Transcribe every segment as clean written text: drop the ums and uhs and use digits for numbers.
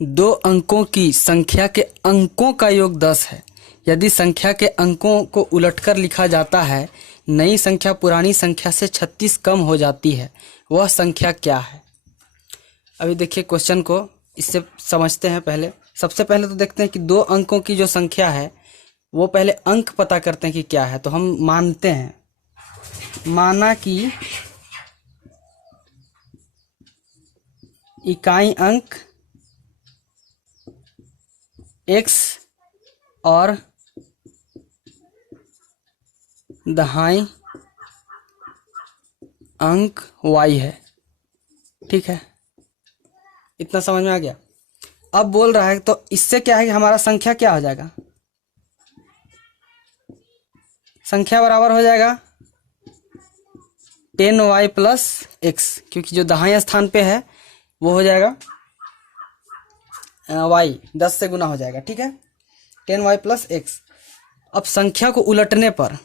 दो अंकों की संख्या के अंकों का योग 10 है। यदि संख्या के अंकों को उलटकर लिखा जाता है, नई संख्या पुरानी संख्या से 36 कम हो जाती है, वह संख्या क्या है? अभी देखिए क्वेश्चन को, इससे समझते हैं। पहले सबसे पहले तो देखते हैं कि दो अंकों की जो संख्या है वो पहले अंक पता करते हैं कि क्या है। तो हम मानते हैं, माना कि इकाई अंक x और दहाई अंक y है। ठीक है, इतना समझ में आ गया। अब बोल रहा है तो इससे क्या है कि हमारा संख्या क्या हो जाएगा? संख्या बराबर हो जाएगा 10y प्लस x, क्योंकि जो दाहिने स्थान पे है वो हो जाएगा y 10 से गुना हो जाएगा। ठीक है, 10y प्लस x। अब संख्या को उलटने पर,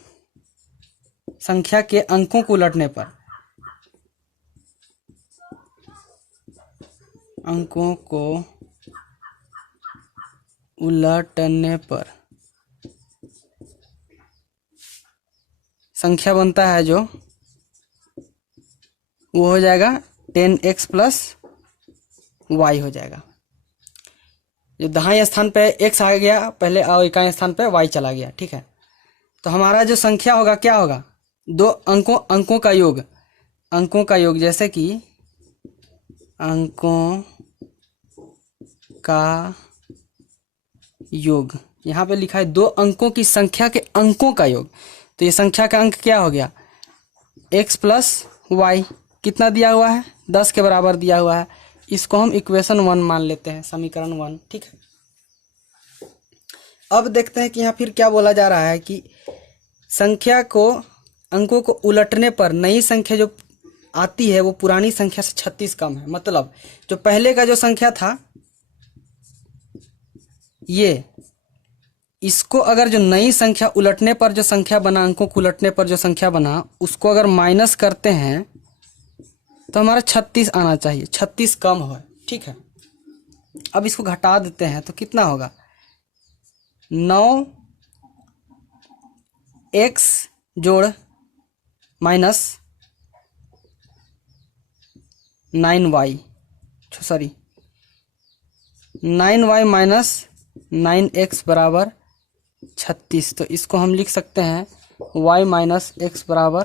संख्या के अंकों को उलटने पर, अंकों को उलटने पर संख्या बनता है जो, वो हो जाएगा 10x प्लस y हो जाएगा। जो दाहिने स्थान पे x आ गया पहले और इकाई स्थान पे y चला गया। ठीक है, तो हमारा जो संख्या होगा क्या होगा? दो अंकों का योग, अंकों का योग, जैसे कि अंकों का योग, यहाँ पे लिखा है दो अंकों की संख्या के अंकों का योग। तो ये संख्या का अंक क्या हो गया? x plus y. कितना दिया हुआ है? 10 के बराबर दिया हुआ है। इसको हम इक्वेशन 1 मान लेते हैं, समीकरण 1। ठीक है, अब देखते हैं कि यहाँ फिर क्या बोला जा रहा है कि संख्या को, अंकों को उलटने पर नई संख्या जो आती है वो पुरानी संख्या से 36 कम है। मतलब जो पहले का जो संख्या था ये, इसको अगर जो नई संख्या उलटने पर जो संख्या बना, अंकों को उलटने पर जो संख्या बना, उसको अगर माइनस करते हैं तो हमारा 36 आना चाहिए, 36 कम हो। ठीक है, अब इसको घटा देते हैं तो कितना होगा? 9x जोड़ minus 9y, sorry 9y minus 9x बराबर 36। तो इसको हम लिख सकते हैं y माइनस x बराबर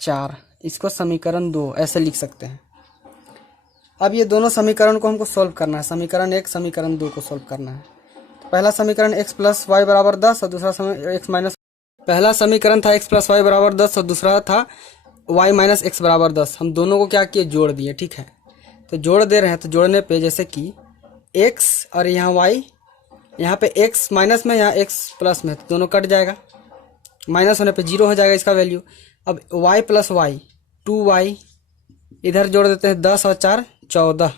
4। इसको समीकरण 2 ऐसे लिख सकते हैं। अब ये दोनों समीकरण को हमको सॉल्व करना है, समीकरण 1 समीकरण 2 को सॉल्व करना है। तो पहला समीकरण x प्लस वाई बराबर 10 और दूसरा x माइनस, पहला समीकरण था x प्लस वाई बराबर 10 और दूसरा था y माइनस x बराबर 10। हम दोनों को क्या किए? जोड़ दिए। ठीक है, तो जोड़ दे रहे हैं, तो जोड़ने पे जैसे कि x और यहाँ y, यहाँ पे x माइनस में, यहाँ x प्लस में, तो दोनों कट जाएगा। माइनस होने पे 0 हो जाएगा इसका वैल्यू। अब y प्लस वाई 2y, इधर जोड़ देते हैं 10 और 4 14।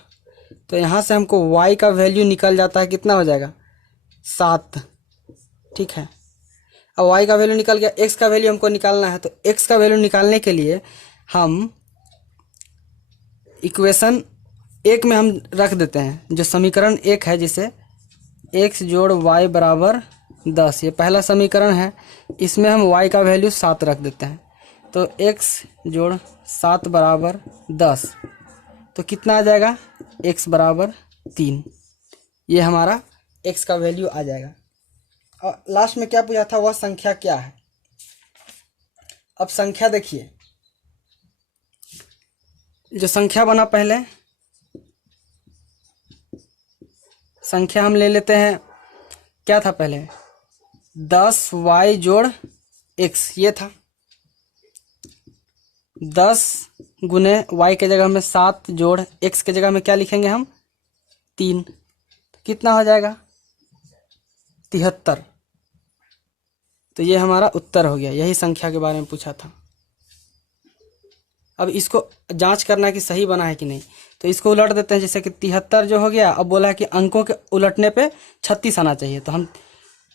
तो यहाँ से हमको y का वैल्यू निकल जाता है, कितना हो जाएगा? 7। ठीक है, अब y का वैल्यू निकल गया, x का वैल्यू हमको निकालना है। तो x का वैल्यू निकालने के लिए हम इक्वेशन 1 में हम रख देते हैं, जो समीकरण 1 है, जिसे x जोड़ y बराबर 10, ये पहला समीकरण है। इसमें हम y का वैल्यू 7 रख देते हैं। तो x जोड़ 7 बराबर 10, तो कितना आ जाएगा? x बराबर 3। ये हमारा x का वैल्यू आ जाएगा। और लास्ट में क्या पूछा था? वह संख्या क्या है? अब संख्या देखिए, जो संख्या बना, पहले संख्या हम ले लेते हैं, क्या था पहले? 10y जोड़ x, ये था। 10 गुने y के जगह में 7 जोड़ x के जगह में क्या लिखेंगे हम? 3। कितना हो जाएगा? 73। तो ये हमारा उत्तर हो गया। यही संख्या के बारे में पूछा था। अब इसको जांच करना है कि सही बना है कि नहीं। तो इसको उलट देते हैं, जैसे कि 73 जो हो गया। अब बोला है कि अंकों के उलटने पे 36 आना चाहिए, तो हम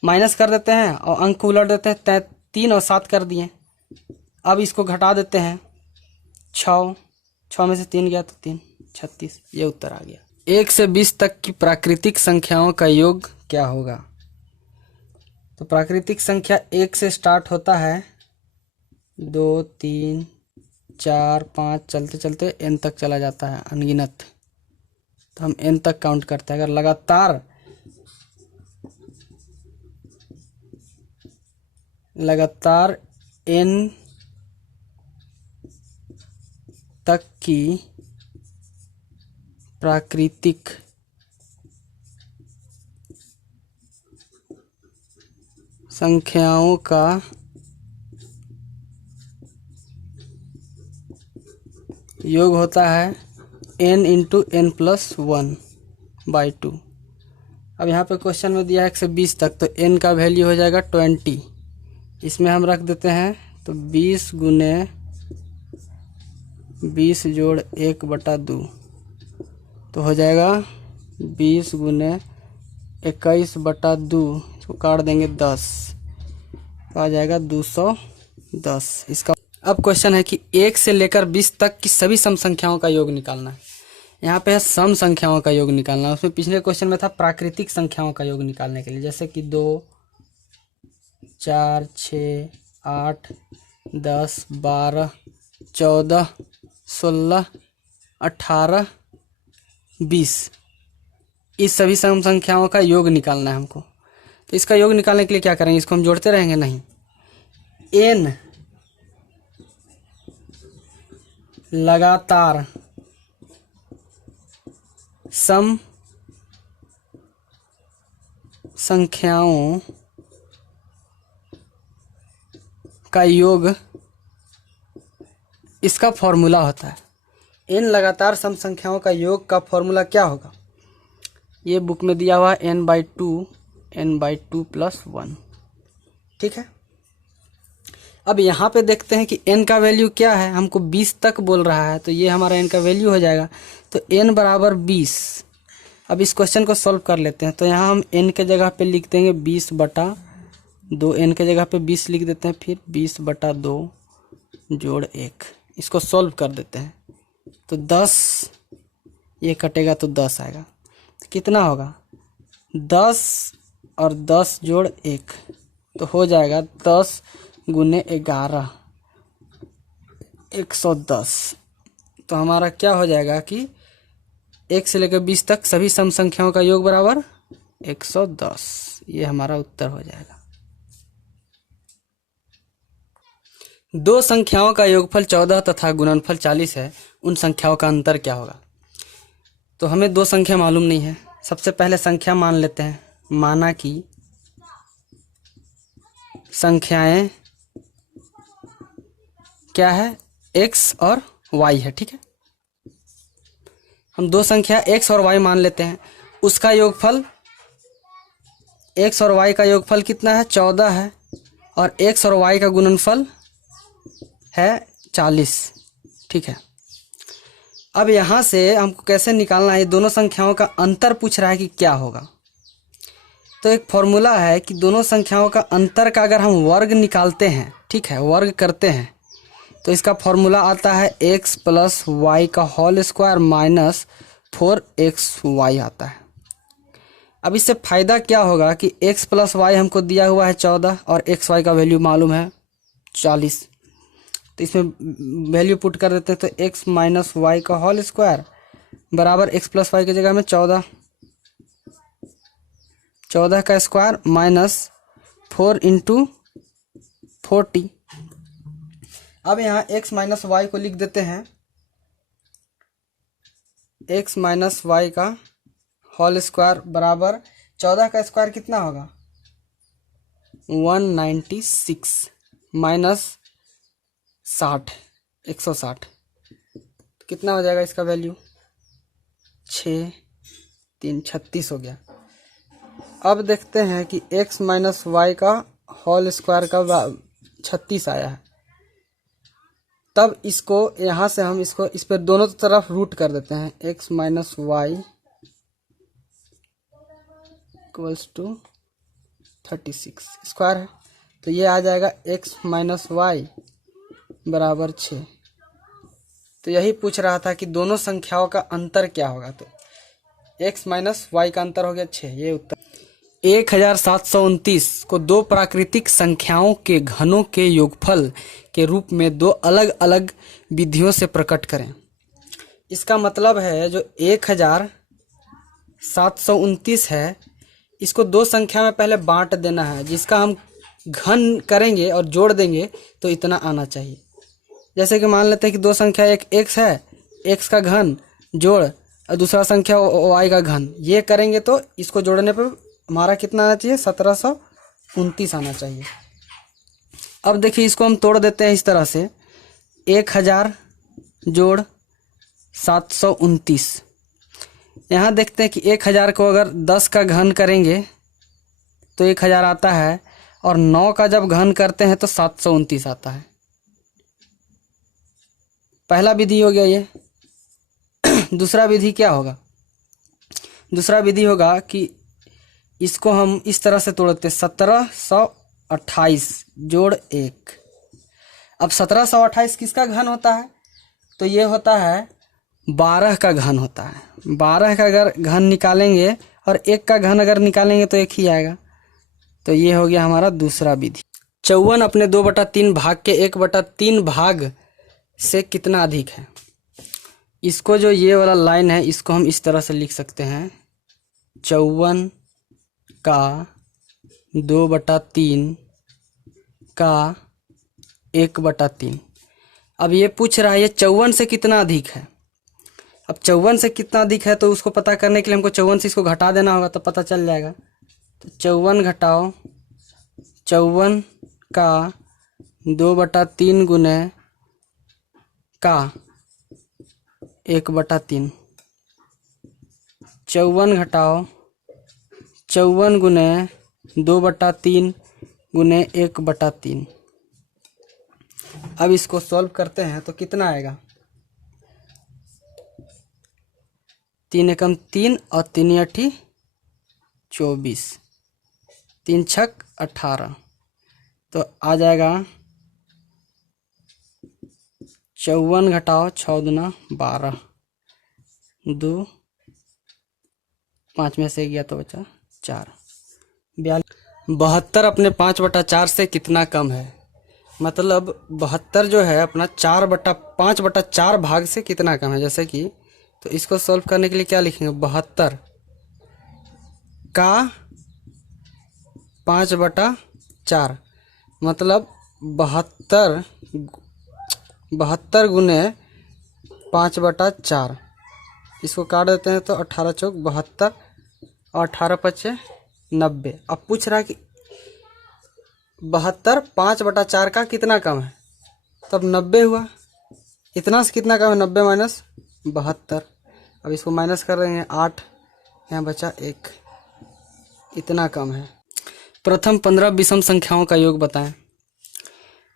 माइनस कर देते हैं और अंक को उलट देते हैं। 3 और 7 कर दिए। अब इसको घटा देते हैं, 6 में से 3 गया तो 3, 36। ये उत्तर आ गया। 1 से 20 तक की प्राकृतिक संख्याओं का योग क्या होगा? तो प्राकृतिक संख्या 1 से स्टार्ट होता है, 2 3 4 5 चलते चलते n तक चला जाता है अनगिनत। तो हम n तक काउंट करते हैं। अगर लगातार n तक की प्राकृतिक संख्याओं का योग होता है n इंटू n प्लस 1/2। अब यहाँ पे क्वेश्चन में दिया है 1 से 20 तक, तो n का वैल्यू हो जाएगा 20। इसमें हम रख देते हैं, तो 20 गुने 20 जोड़ 1/2, तो हो जाएगा 20 गुने 21/2, इसको काट देंगे 10, तो आ जाएगा 210 इसका। अब क्वेश्चन है कि 1 से लेकर 20 तक की सभी सम संख्याओं का योग निकालना है। यहाँ पे है सम संख्याओं का योग निकालना है। उसमें पिछले क्वेश्चन में था प्राकृतिक संख्याओं का योग निकालने के लिए, जैसे कि 2 4 6 8 10 12 14 16 18 20, इस सभी सम संख्याओं का योग निकालना है हमको। तो इसका योग निकालने के लिए क्या करेंगे? इसको हम जोड़ते रहेंगे? नहीं, n लगातार सम संख्याओं का योग, इसका फॉर्मूला होता है। n लगातार सम संख्याओं का योग का फॉर्मूला क्या होगा? ये बुक में दिया हुआ है n/2 प्लस 1। ठीक है, अब यहाँ पे देखते हैं कि n का वैल्यू क्या है। हमको 20 तक बोल रहा है, तो ये हमारा n का वैल्यू हो जाएगा, तो n बराबर 20। अब इस क्वेश्चन को सॉल्व कर लेते हैं। तो यहाँ हम n के जगह पे लिख देंगे 20/2, n के जगह पे 20 लिख देते हैं, फिर 20/2 जोड़ 1, इसको सॉल्व कर देते हैं। तो 10, ये कटेगा तो 10 आएगा, तो कितना होगा? 10 और 10 जोड़ 1, तो हो जाएगा 10 गुने 11 110। तो हमारा क्या हो जाएगा कि 1 से लेकर 20 तक सभी सम संख्याओं का योग बराबर 110। ये हमारा उत्तर हो जाएगा। दो संख्याओं का योगफल 14 तथा गुणनफल 40 है, उन संख्याओं का अंतर क्या होगा? तो हमें दो संख्या मालूम नहीं है। सबसे पहले संख्या मान लेते हैं। माना कि संख्याएं क्या है? x और y है। ठीक है, हम दो संख्या x और y मान लेते हैं। उसका योगफल, x और y का योगफल कितना है? 14 है, और x और y का गुणनफल है 40। ठीक है, अब यहाँ से हमको कैसे निकालना है? दोनों संख्याओं का अंतर पूछ रहा है कि क्या होगा। तो एक फॉर्मूला है कि दोनों संख्याओं का अंतर का अगर हम वर्ग निकालते हैं, ठीक है, वर्ग करते हैं, तो इसका फॉर्मूला आता है x प्लस वाई का होल स्क्वायर माइनस 4xy आता है। अब इससे फ़ायदा क्या होगा कि x प्लस वाई हमको दिया हुआ है 14 और xy का वैल्यू मालूम है 40। तो इसमें वैल्यू पुट कर देते हैं, तो x माइनस वाई का होल स्क्वायर बराबर x प्लस वाई की जगह में 14 का स्क्वायर माइनस 4 इंटू 40। अब यहाँ x माइनस वाई को लिख देते हैं, x माइनस वाई का होल स्क्वायर बराबर 14 का स्क्वायर कितना होगा? 196 माइनस 60 160, कितना हो जाएगा इसका वैल्यू? 6 3 36 हो गया। अब देखते हैं कि x माइनस वाई का होल स्क्वायर का 36 आया है। तब इसको यहाँ से हम इसको इस पर दोनों तरफ रूट कर देते हैं। x minus y equals to 36 square है, तो ये आ जाएगा x माइनस वाई बराबर 6। तो यही पूछ रहा था कि दोनों संख्याओं का अंतर क्या होगा। तो x माइनस वाई का अंतर हो गया 6। ये उत्तर। 1729 को दो प्राकृतिक संख्याओं के घनों के योगफल के रूप में दो अलग अलग विधियों से प्रकट करें। इसका मतलब है जो 1729 है, इसको दो संख्या में पहले बांट देना है, जिसका हम घन करेंगे और जोड़ देंगे तो इतना आना चाहिए। जैसे कि मान लेते हैं कि दो संख्या, एक x है, x का घन जोड़ और दूसरा संख्या y का घन, ये करेंगे तो इसको जोड़ने पर हमारा कितना आना चाहिए, 1729 आना चाहिए। अब देखिए इसको हम तोड़ देते हैं इस तरह से, 1000 जोड़ 729। यहाँ देखते हैं कि 1000 को अगर 10 का घन करेंगे तो 1000 आता है, और 9 का जब घन करते हैं तो 729 आता है। पहला विधि हो गया ये। दूसरा विधि क्या होगा? दूसरा विधि होगा कि इसको हम इस तरह से तोड़ते हैं, 1728 जोड़ 1। अब 1728 किसका घन होता है? तो ये होता है 12 का घन होता है। 12 का अगर घन निकालेंगे और 1 का घन अगर निकालेंगे तो 1 ही आएगा। तो ये हो गया हमारा दूसरा विधि। 54 अपने 2/3 भाग के 1/3 भाग से कितना अधिक है? इसको जो ये वाला लाइन है इसको हम इस तरह से लिख सकते हैं, 54 का 2/3 का 1/3। अब ये पूछ रहा है ये 54 से कितना अधिक है। अब 54 से कितना अधिक है तो उसको पता करने के लिए हमको 54 से इसको घटा देना होगा तो पता चल जाएगा। तो 54 घटाओ 54 का 2/3 गुने का 1/3। 54 घटाओ 54 गुने 2/3 गुने 1/3। अब इसको सॉल्व करते हैं तो कितना आएगा, 3 एकम 3 और 3 अठी 24, 3 छक 18। तो आ जाएगा 54 घटाओ 6 दूना 12, 2 5 में से गया तो बचा 4। 72 अपने 5/4 से कितना कम है? मतलब 72 जो है अपना 5/4 भाग से कितना कम है। जैसे कि तो इसको सॉल्व करने के लिए क्या लिखेंगे, 72 का 5/4 मतलब 72 गुने 5/4। इसको काट देते हैं तो 18 चौक 72 और 18 पचे 90। अब पूछ रहा है कि 72 5/4 का कितना कम है, तब 90 हुआ। इतना से कितना कम है, 90 माइनस 72। अब इसको माइनस कर रहे हैं 8, यहाँ बचा 1, इतना कम है। प्रथम 15 विषम संख्याओं का योग बताएं।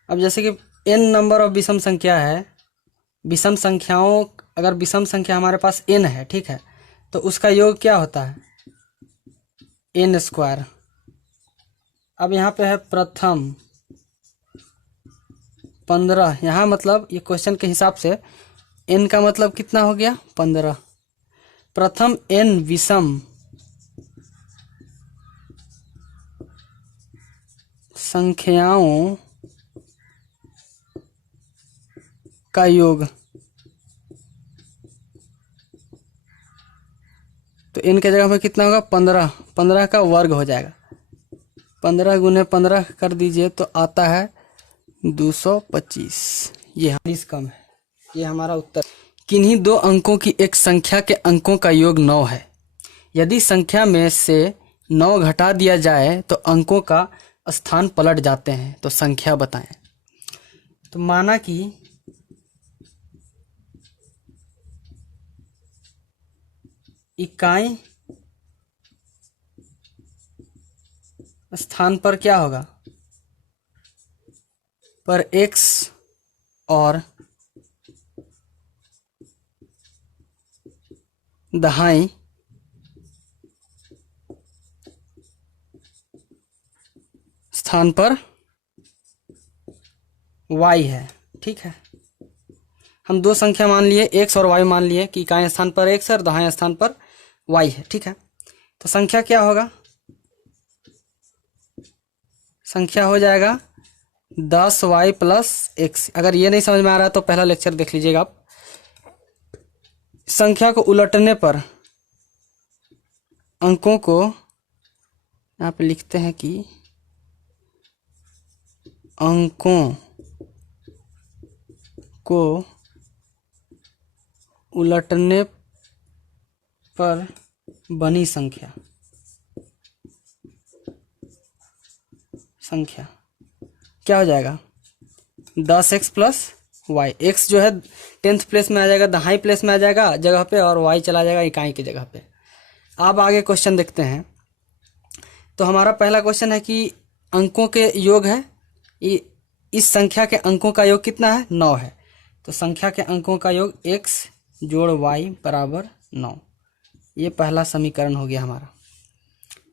अब जैसे कि n नंबर ऑफ विषम संख्या है, विषम संख्याओं, अगर विषम संख्या हमारे पास n है, ठीक है, तो उसका योग क्या होता है, n²। अब यहाँ पे है प्रथम 15, यहाँ मतलब ये क्वेश्चन के हिसाब से n का मतलब कितना हो गया, 15। प्रथम n विषम संख्याओं का योग, तो n के जगह पे कितना होगा, 15। 15 का वर्ग हो जाएगा, 15 गुने 15 कर दीजिए तो आता है 225। ये 40 कम है। ये हमारा उत्तर। किन्हीं दो अंकों की एक संख्या के अंकों का योग 9 है। यदि संख्या में से 9 घटा दिया जाए तो अंकों का स्थान पलट जाते हैं, तो संख्या बताएं। तो माना कि इकाई स्थान पर क्या होगा, पर x और दहाई स्थान पर y है, ठीक है। हम दो संख्या मान लिए, x और y मान लिए कि इकाई स्थान पर x है और दहाई स्थान पर y है, ठीक है। तो संख्या क्या होगा, संख्या हो जाएगा 10y प्लस x। अगर ये नहीं समझ में आ रहा है तो पहला लेक्चर देख लीजिएगा आप। संख्या को उलटने पर अंकों को यहाँ पे लिखते हैं कि अंकों को उलटने पर बनी संख्या क्या हो जाएगा 10x प्लस वाई। एक्स जो है 10th प्लेस में आ जाएगा, दहाई प्लेस में आ जाएगा जगह पे, और y चला जाएगा इकाई की जगह पे। अब आगे क्वेश्चन देखते हैं। तो हमारा पहला क्वेश्चन है कि अंकों के योग है, इस संख्या के अंकों का योग कितना है, 9 है। तो संख्या के अंकों का योग x जोड़ y बराबर 9। ये पहला समीकरण हो गया हमारा।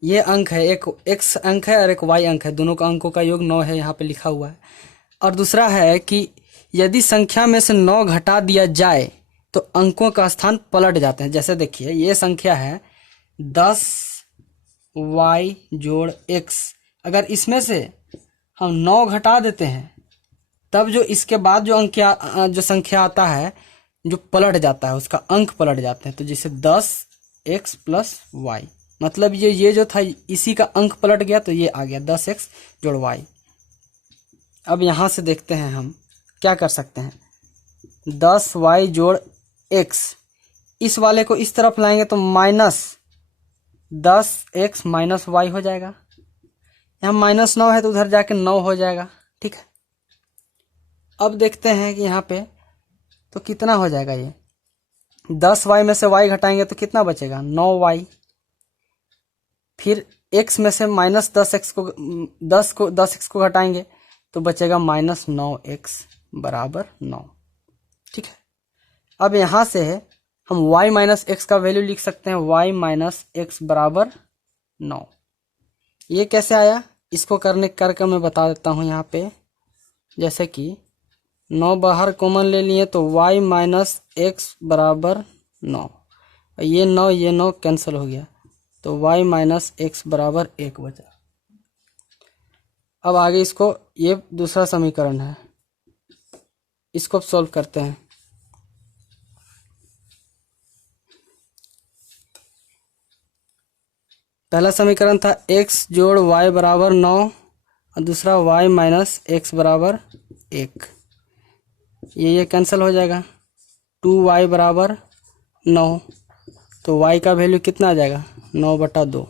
ये अंक है, एक x अंक है और एक y अंक है, दोनों का अंकों का योग 9 है, यहाँ पे लिखा हुआ है। और दूसरा है कि यदि संख्या में से 9 घटा दिया जाए तो अंकों का स्थान पलट जाते हैं। जैसे देखिए ये संख्या है 10y जोड़ x, अगर इसमें से हम 9 घटा देते हैं तब जो इसके बाद जो संख्या आता है जो पलट जाता है, उसका अंक पलट जाते हैं। तो जैसे 10x प्लस वाई, मतलब ये जो था इसी का अंक पलट गया, तो ये आ गया 10x जोड़ y। अब यहाँ से देखते हैं हम क्या कर सकते हैं। 10y जोड़ x, इस वाले को इस तरफ लाएंगे तो माइनस 10x माइनस वाई हो जाएगा। यहाँ माइनस 9 है तो उधर जाके 9 हो जाएगा, ठीक है। अब देखते हैं कि यहाँ पे तो कितना हो जाएगा, ये 10y में से y घटाएंगे तो कितना बचेगा 9y। फिर x में से माइनस 10x को 10x को घटाएंगे तो बचेगा माइनस 9x बराबर 9, ठीक है। अब यहाँ से हम y माइनस एक्स का वैल्यू लिख सकते हैं, y माइनस एक्स बराबर 9। ये कैसे आया, इसको करके मैं बता देता हूँ यहाँ पे। जैसे कि 9 बाहर कॉमन ले लिए तो y माइनस एक्स बराबर 9, ये 9 कैंसिल हो गया तो y माइनस एक्स बराबर 1 बचा। अब आगे इसको, ये दूसरा समीकरण है, इसको अब सॉल्व करते हैं। पहला समीकरण था x जोड़ y बराबर 9 और दूसरा y माइनस एक्स बराबर 1। ये कैंसिल हो जाएगा, 2y बराबर 9, तो y का वैल्यू कितना आ जाएगा 9/2।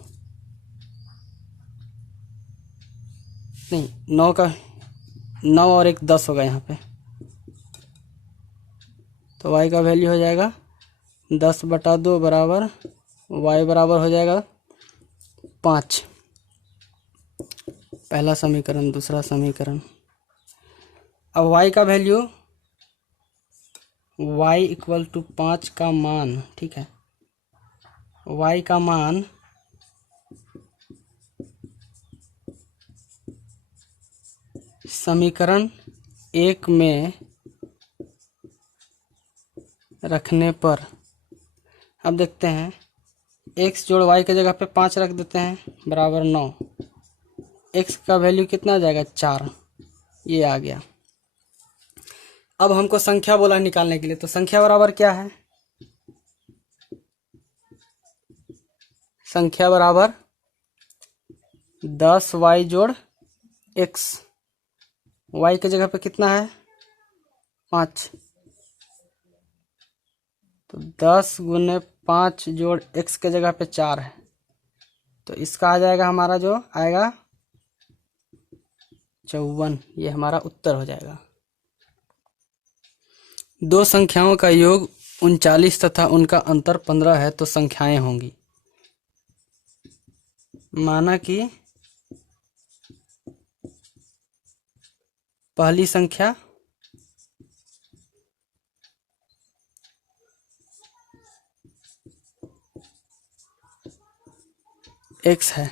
नहीं, 9 का 9 और 1 10 होगा यहाँ पे, तो y का वैल्यू हो जाएगा 10/2 बराबर y बराबर हो जाएगा 5। पहला समीकरण, दूसरा समीकरण। अब y का वैल्यू y इक्वल टू 5 का मान, ठीक है, y का मान समीकरण 1 में रखने पर, अब देखते हैं x जोड़ y की जगह पे 5 रख देते हैं बराबर 9, x का वैल्यू कितना आ जाएगा 4, ये आ गया। अब हमको संख्या बोला निकालने के लिए, तो संख्या बराबर क्या है, संख्या बराबर 10y जोड़ x, y की जगह पे कितना है 5, तो 10 गुने 5 जोड़ x के जगह पे 4 है, तो इसका आ जाएगा हमारा जो आएगा 54। ये हमारा उत्तर हो जाएगा। दो संख्याओं का योग 39 तथा उनका अंतर 15 है तो संख्याएं होंगी। माना कि पहली संख्या x है,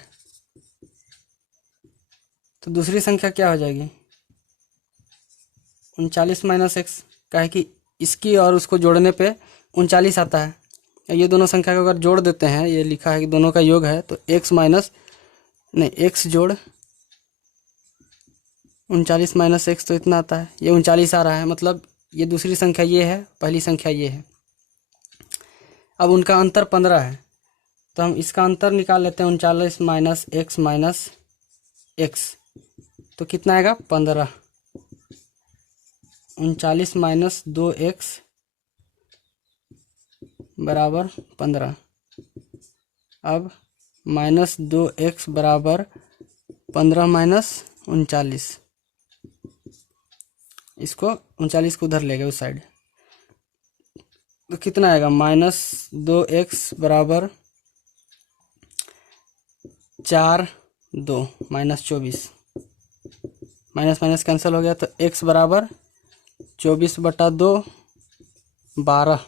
तो दूसरी संख्या क्या हो जाएगी 39 माइनस एक्स, का है कि इसकी और उसको जोड़ने पे 39 आता है, ये दोनों संख्या को अगर जोड़ देते हैं, ये लिखा है कि दोनों का योग है, तो x माइनस नहीं x जोड़ 39 माइनस x तो इतना आता है, ये 39 आ रहा है, मतलब ये दूसरी संख्या ये है, पहली संख्या ये है। अब उनका अंतर 15 है, तो हम इसका अंतर निकाल लेते हैं, 39 माइनस x, तो कितना आएगा 15। 39 माइनस 2x बराबर 15। अब माइनस 2x बराबर 15 माइनस 39, इसको 39 को उधर ले गए उस साइड, तो कितना आएगा माइनस 2x बराबर 4 2 माइनस 24, माइनस माइनस कैंसिल हो गया, तो x बराबर 24/2 12।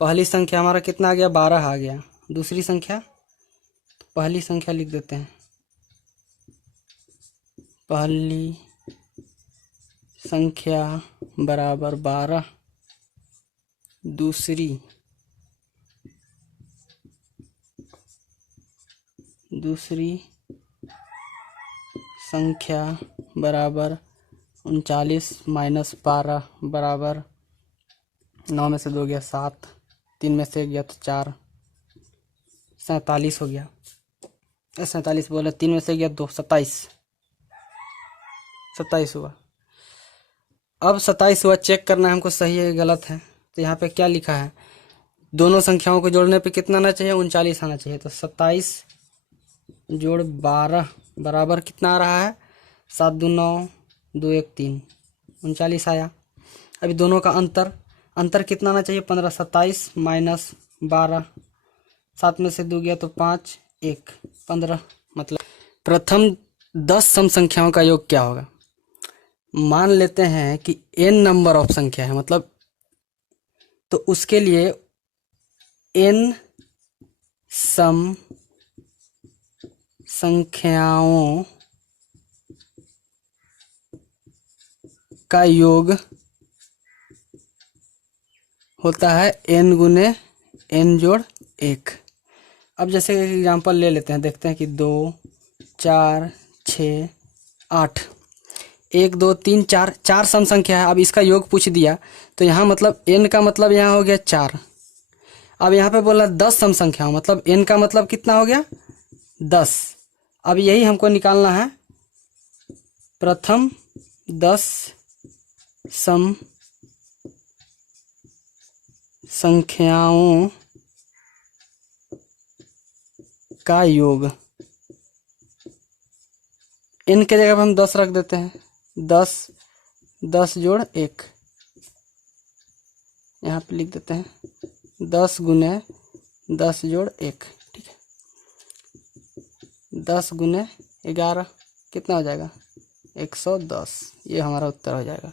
पहली संख्या हमारा कितना आ गया 12 आ गया। दूसरी संख्या, तो पहली संख्या लिख देते हैं, पहली संख्या बराबर 12, दूसरी संख्या बराबर 39 माइनस 12 बराबर 9 में से 2 गया 7, 3 में से 1 गया तो 4, 47 हो गया। 47 बोले, 3 में से गया 2, 27 हुआ। अब 27 हुआ, चेक करना है हमको सही है गलत है। तो यहाँ पे क्या लिखा है, दोनों संख्याओं को जोड़ने पे कितना आना चाहिए 39 आना चाहिए, तो 27 जोड़ 12 बराबर कितना आ रहा है 7 2 9 2 1 3, 39 आया। अभी दोनों का अंतर कितना आना चाहिए 15, 27 माइनस 12, 7 में से 2 गया तो 5 1 15। मतलब प्रथम 10 सम संख्याओं का योग क्या होगा। मान लेते हैं कि n नंबर ऑफ संख्या है, मतलब तो उसके लिए n सम संख्याओं का योग होता है n गुने n जोड़ 1। अब जैसे एग्जांपल ले लेते हैं, देखते हैं कि 2 4 6 8, 1 2 3 4, 4 सम संख्या है। अब इसका योग पूछ दिया, तो यहाँ मतलब n का मतलब यहाँ हो गया 4। अब यहाँ पे बोला 10 सम संख्या, मतलब n का मतलब कितना हो गया 10। अब यही हमको निकालना है, प्रथम 10 सम संख्याओं का योग। n के जगह पर हम 10 रख देते हैं, 10 जोड़ 1 यहाँ पे लिख देते हैं, 10 गुने 10 जोड़ 1, ठीक है। 10 गुने 11 कितना हो जाएगा 110, ये हमारा उत्तर हो जाएगा।